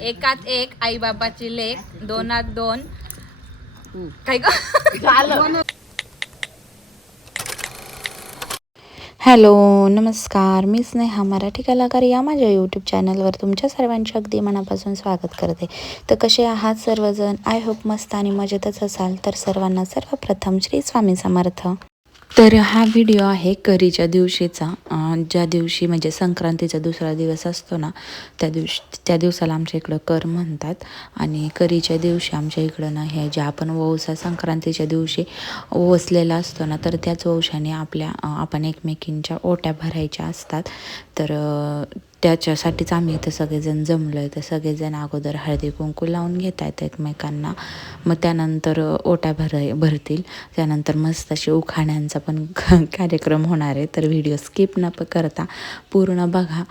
एकात एक आई बाबाची लेख दोनात दोन. काय ग? हॅलो नमस्कार. मी स्नेहा मराठी कलाकार या माझ्या यूट्यूब चॅनलवर तुमच्या सर्वांचे अगदी मनापासून स्वागत करते. तर कसे आहात सर्वजण? आय होप मस्त आणि मजेतच असाल. तर सर्वांना सर्वप्रथम श्री स्वामी समर्थ. तर हा व्हिडिओ आहे करीच्या दिवशीचा. ज्या दिवशी म्हणजे संक्रांतीचा दुसरा दिवस असतो ना त्या दिवशी त्या दिवसाला आमच्या इकडं कर म्हणतात. आणि करीच्या दिवशी आमच्या इकडं ना हे जे आपण वौसा संक्रांतीच्या दिवशी वसलेला असतो ना तर त्याच वंशाने आपल्या आपण एकमेकींच्या ओट्या भरायच्या असतात. तर त्याच्यासाठीच आम्ही इथं सगळेजण जमलो आहे तर सगळेजण अगोदर हळदी कुंकू लावून घेत आहेत एकमेकांना. मग त्यानंतर ओट्या भर भरतील. त्यानंतर मस्त अशी उखाण्यांचा पण कार्यक्रम होणार आहे. तर व्हिडिओ स्किप न प- करता पूर्ण बघा.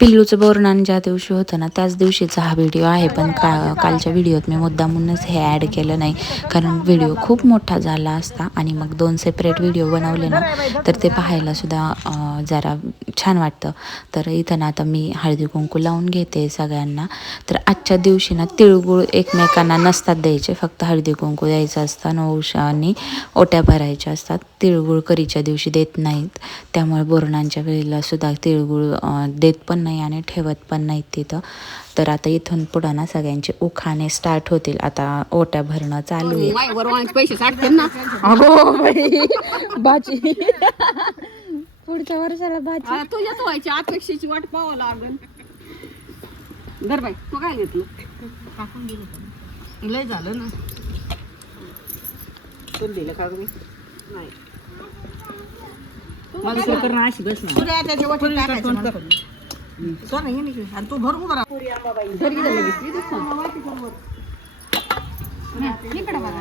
पिल्लूचं बोरणान ज्या दिवशी होतं ना त्याच दिवशीचा हा व्हिडिओ आहे. पण का कालच्या व्हिडिओत मी मुद्दामूनच हे ॲड केलं नाही. कारण व्हिडिओ खूप मोठा झाला असता आणि मग दोन सेपरेट व्हिडिओ बनवले ना तर ते पाहायला सुद्धा जरा छान वाटतं. तर इथं ना आता मी हळदी कुंकू लावून घेते सगळ्यांना. तर आजच्या दिवशी ना तिळगुळ एकमेकांना नसतात द्यायचे. फक्त हळदी कुंकू द्यायचं असतं नवशानी ओट्या भरायच्या असतात. तिळगुळ करीच्या दिवशी देत नाहीत. त्यामुळे बोरणांच्या वेळेला सुद्धा तिळगुळ देत पण नाही आणि ठेवत पण नाहीत तिथं. तर आता इथून पुढं ना सगळ्यांचे उखाणे स्टार्ट होतील. आता ओट्या भरणं चालू आहे. पैसे साठतील ना? अगो बाई भाजी पुढच्या वर्षाला भाजी तुझ्याच व्हायची अपेक्षेची वाट पाहावं लागल. धर बाई तू काय घेतलं? लय झालं ना. तुला दिलं का मी नाही. मला अशी बस ना तू भर उभा घरी गेलं लगेच. इथंच थांब. हा, इकडं बघा.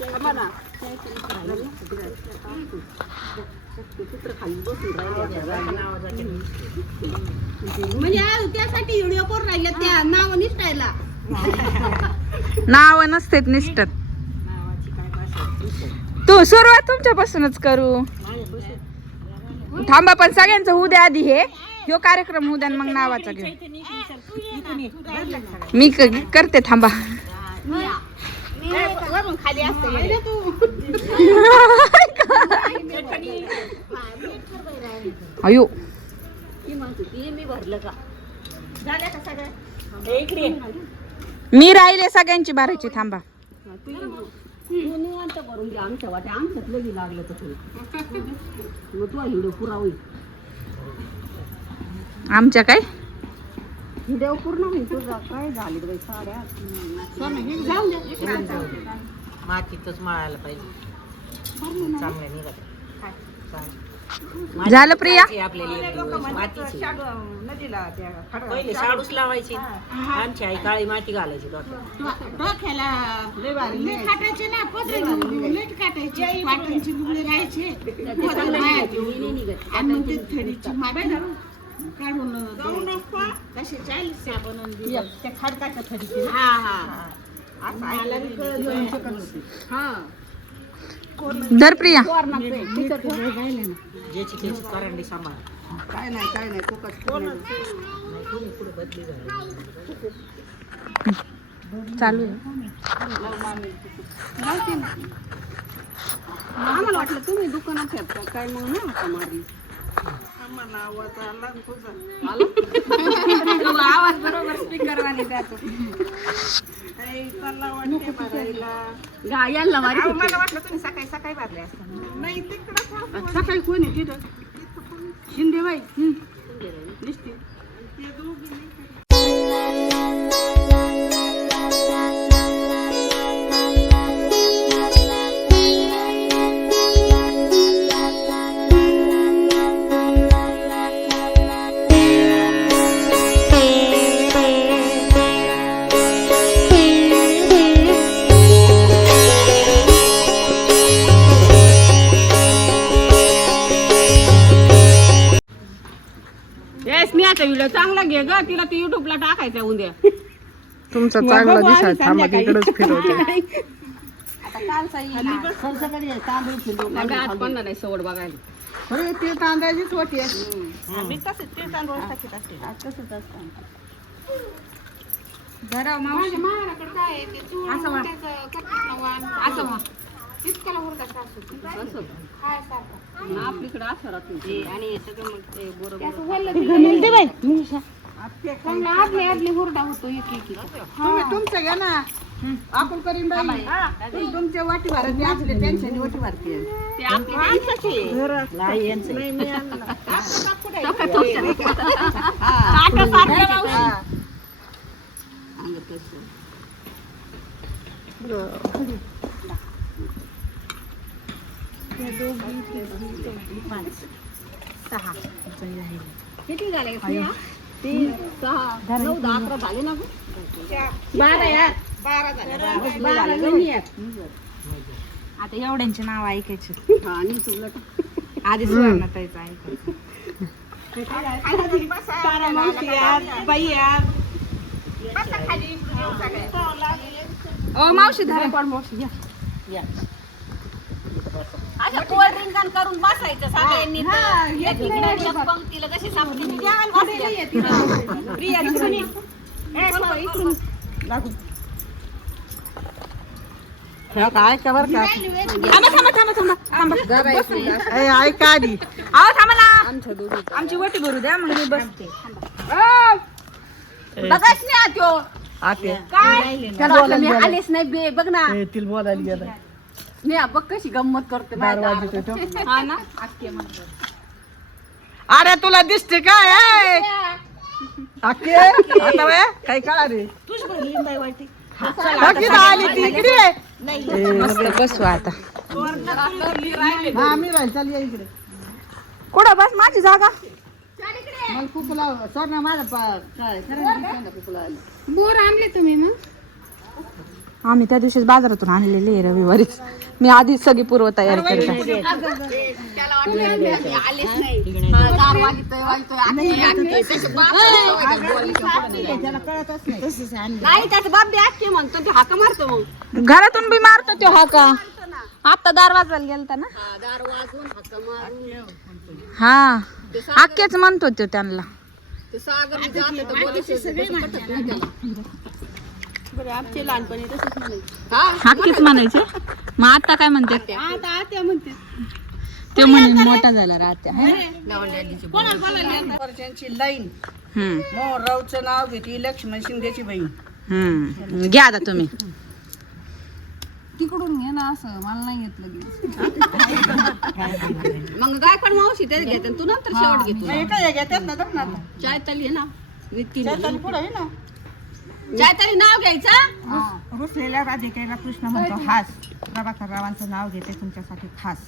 थांबा ना. म्हणजे आज त्यासाठी व्हिडिओ करून राहिले त्या नाव निष्ठायला. नाव नसतेत निष्ठत. तू सुरुवात तुमच्यापासूनच करू. थांबा पण सगळ्यांचं होऊ द्या आधी हे. ह्यो कार्यक्रम होऊ द्या मग नावाचा घेऊ. मी क- करते थांबा. खाली अयो. मी भरलं का मी राहिले सगळ्यांची बारायची थांबा. तू निवांत भरून घ्या. आमच्या वाट्या आमच्यात लगी लागलं मग तू व्हिडिओ पुरा होईल आमच्या काय? व्हिडिओ पूर्ण होईल तुझा काय झाली बाई साड्या? जाऊ द्या मातीतच मळायला पाहिजे. चांगल्या निघत झालं प्रिया? पहिले शाडूच लावायची. आमची आई काळी माती घालायची डोक्यात. डोक्याला नीट काटायचे ना पदरी नीट काटायचे वाटणची बुगळे राहायचे. आणि मग ते थडीची माती काढून कसे चाळीस बनवून त्या खडकाच्या थडीची हा हा. हा. दर प्रिया करंडी काय नाही काय नाही चालू आहे. आम्हाला वाटलं तुम्ही दुकानात काय आहेत ना आता मारी आवाज बरोबर स्पीकर वाणी त्याचा गा यायला मारी मला वाटलं तुम्ही सकाळी सकाळी भरले असतात सकाळी कोण आहे तिथं? शिंदेबाई. दिसते. येस मी आता व्हिडिओ चांगला घे ग. तिला ते युट्यूबला टाकायचं उद्या. तुमचा चांगला दिसा थांबा तिकडच फिरवते. नाही, आज पडणार आहे सवड बघायला. तीळ तांदळाचीच होती मी तसंच ते तांदूळ टाकीत असते तसंच असतं जरा मावशी असं म्हण. असं म्हण. आपलीकडे असं राहत. नाही. ते आणि हे सगळं मग ते बरोबर तुम्ही तुमचं घ्या ना. आपण करीन बाई. तुमच्या वाटी भरत आपले टेन्शन वाटी भरते. ते आपली माणसाची आणलं. किती झाले? तीन सहा नऊ दहा अकरा झाले ना गं? बारा यार. बारा झाले. बारा गणी आहेत. आता एवढ्यांची नाव ऐकायची. हा, आणि तुला आधी सुवर्णताईचं ऐकायचं. मावशी आहेत, बाई आहेत. ओ मावशी धरा. असं कोल्ड ड्रिंक करून बसायचं सगळ्यांनी तर. एक इकडे एक पंक्तीला कशी प्रिया ये. ए, का बरं का. थांबा थांबा थांबा थांबा. थांबा. ए, ऐका आधी. अहो थांबा ना. आमची वटी भरू द्या मग मी बसते. बघाच नाही आत ह्यो. आते त्याला वाटलं मी आलेच नाही बे बघ ना. ए, तिला बोलायला गेलं मी बघ कशी गंमत करते दार माझ्या वाजत होतो. हा ना? अरे तुला दिसते काय ए? अक्के आता वे काही कळा रे. बाकी तर आली ती. इकडे ये. मस्त बसू आता. हा मी राहील चल या इकडे. कुठं? बस माझी जागा. मग कुकूला सोड ना माझा पा- काय खरं कुकूला आली. बोर आणले तुम्ही मग? आम्ही त्या दिवशीच बाजारातून आणलेले आहे रविवारीच. मी आधीच सगळी पूर्व तयारी करते हा, हाका घरातून बी मारतो तो हा का आता दार वाजायला गेलता ना? हा, दार वाजून हाका मारून. हा. अख्खेच म्हणतो तो त्यांना. बरं आमचे लहानपणी तसंच म्हणायचे. हा? मग आता काय म्हणते आता आत्या म्हणते. ते म्हणे मोठा झाला राहत्या लाईन. हम्म. नाव घेतली लक्ष्मण शिंदेची बहीण. हम्म. घ्या आता तुम्ही. तिकडून घे ना असं मला नाही घेतलं मग गायकवाड मावशी तेच घेते तू नंतर शेवट घेतो. मग घेतात ना आता. चाय तली आहे ना पुढं ना. नाव घ्यायचं? रुसलेल्या राधिकेला कृष्ण म्हणतो हास. प्रभाकर रावांचं नाव घेते तुमच्यासाठी खास.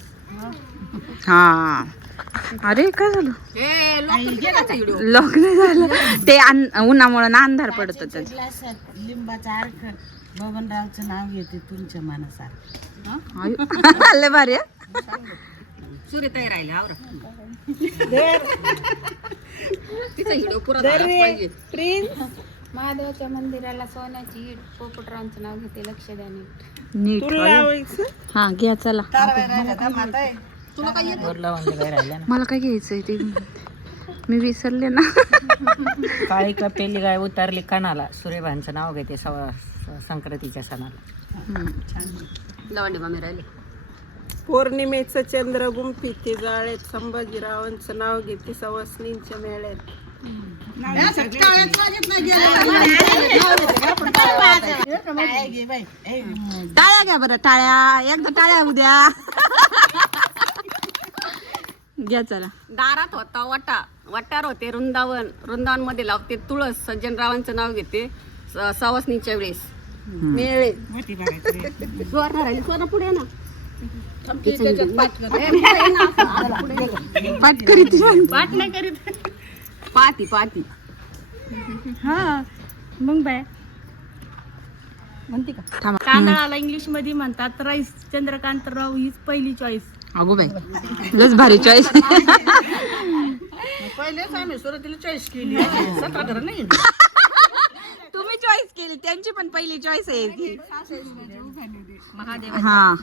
हा. अरे काय झालं? ए लोक व्हिडिओ लॉक नाही झालं. ते अन- उन्हामुळे ना अंधार पडतो ग्लासात लिंबाचा अर्क. बबनरावचं नाव घेते तुमच्या मनासारखं. लय भारी आहे. सूर्य तयार राहिले आवरा. तिचा व्हिडिओ पुरा झालाच पाहिजे. महादेवाच्या मंदिराला सोन्याची ईट पोपटरावांचं नाव घेते लक्ष द्या नीट नीट हा घ्या चला. तुला काय येतं? मला काय घ्यायचंय ते? मी विसरले ना. काळी कपेली गाय उतरली कणाला. सूर्यभानचं नाव घेते सव संक्रांतीच्या सणाला. लवंडे मामी राहिले. पौर्णिमेचं चंद्र गुंफिते जाळेत संभाजीरावांचं नाव घेते सवासनींच्या मेळ्यात. टाळ्या घ्या बरं टाळ्या. एकदा टाळ्या उद्या घ्या चला. दारात होता वटा. वटार होते वृंदावन. वृंदावनमध्ये लावते तुळस. सज्जनरावांचं नाव घेते स- सवासनीच्या वेळेस. मेळे. सुवर्ण राहिली. सुवर्ण पुढे ना. पाठ करीत. पाठ नाही करीत. पाहती पाहती. थांबा. तांदळाला इंग्लिशमध्ये म्हणतात राईस चंद्रकांतराव हीच पहिली चॉईस अगो बाई लस भारी चॉईस पहिलेच आम्ही सुरुवातीला चॉईस केली. सतरा घर नाही. चॉईस केली. त्यांची पण पहिली चॉईस आहे हा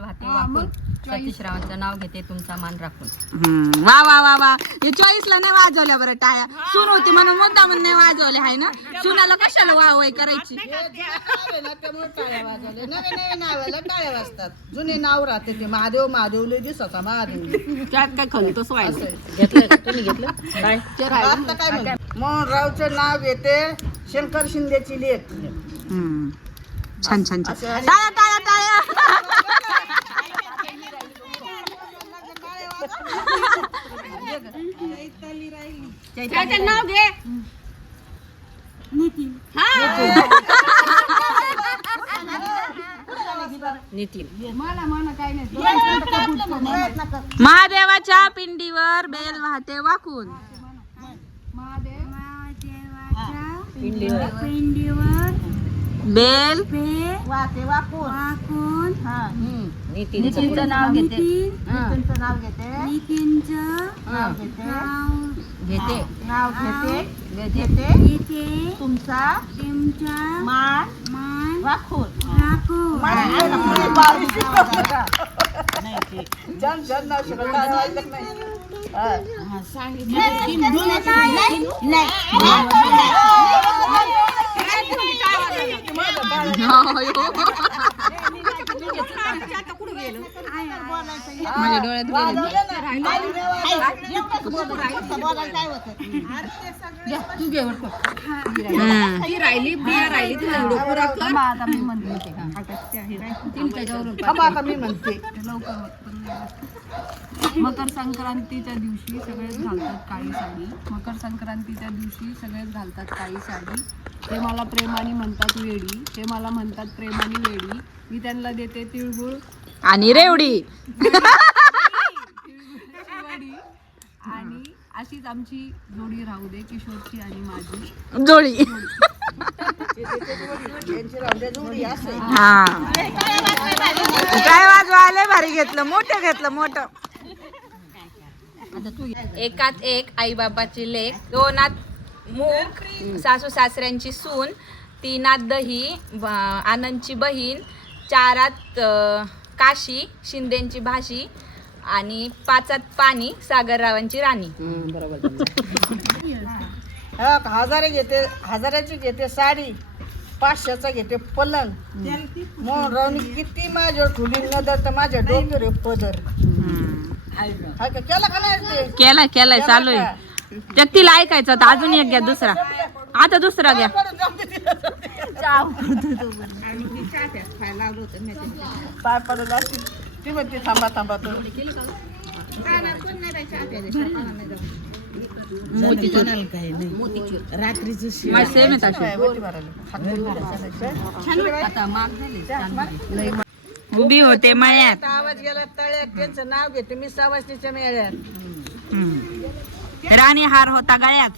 वाहते वाकून सतीशरावांचं नाव घेते तुमचा मान राखून. हम्म. वा वा वा वा. हे चॉईसला नाही वाजवल्या बरं टाळ्या. सून होती म्हणून मुद्दा म्हणून नाही वाजवल्या आहे ना? सुनाला कशाला वाहवाय करायची? त्यामुळे टाळ्या वाजवले नवीन नवीन नावाला टाळ्या वाजतात. जुने नाव राहते ते. महादेव महादेव लय दिवसाचा महादेव. त्यात काय खंतच व्हायला आता काय नाव घेते शंकर शिंदेची लेख. हम्म. छान छान छान. टाळ्या टाळ्या टाळ्या. त्याचं नाव घे. महादेवाच्या पिंडीवर बेल वाहते वाकून. बेल. वाहते वाकून. नितीनचं नाव घेते. तुमचं नाव घेते. नाव घेते. घेते. नाव घेते. घेते. तुमचा मान. राखून जन जन नाव शिकवलं काय वाजत नाही. हा. माझ्या डोळ्यात गेले. ती राहिली बिया राहिली ती व्हिडिओ पुरा कर आता मी म्हणते मकर संक्रांतीच्या दिवशी सगळेच घालतात काळी साडी. मकर संक्रांतीच्या दिवशी सगळेच घालतात काळी साडी. ते मला प्रेमाने म्हणतात वेडी. ते मला म्हणतात प्रेमाने वेडी. मी त्यांना देते तिळगुळ. आणि रेवडी. वडी आणि अशीच आमची जोडी राहू दे किशोरची आणि माझी. जोडी. हा. काय वाजवायला भारी घेतलं. मोठं घेतलं मोठं. एकात एक आई बाबाची लेख दोनात मूग सासू सासऱ्यांची सून तीनात दही आनंदची बहीण चारात काशी शिंदेची भाशी आणि पाचात पाणी सागररावांची राणी. हा, हजारे घेते हजाराची घेते साडी पाचशेचा घेते पलंग. मोहन रावनी किती माझ्यावर ठुली नदर तर माझ्या डोक्यावर आहे पदर केला का नाही ते? केलाय केलाय चालू आहे. त्यात तिला ऐकायचं होतं अजून एक घ्या दुसरा. आता दुसरा घ्या. पडून जाऊ दे तिला. पाय पडून असतील. ती म्हणते थांबा थांबा तो. माझी सेम आहे तशी. उभी होते मळ्यात. आवाज गेला तळ्यात त्यांचं नाव घेते मी सवासनीच्या मेळ्यात. हम्म. राणी हार होता गळ्यात.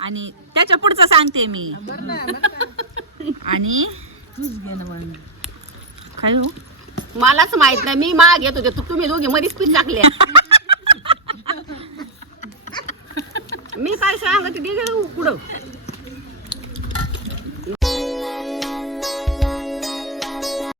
आणि त्याच्या पुढचं सांगते मी. आणि काय हो? मलाच माहीत नाही मी माग येत होते तू- तुम्ही दोघी मध्येच पीठ टाकल्या मी काय सांगत पुढं.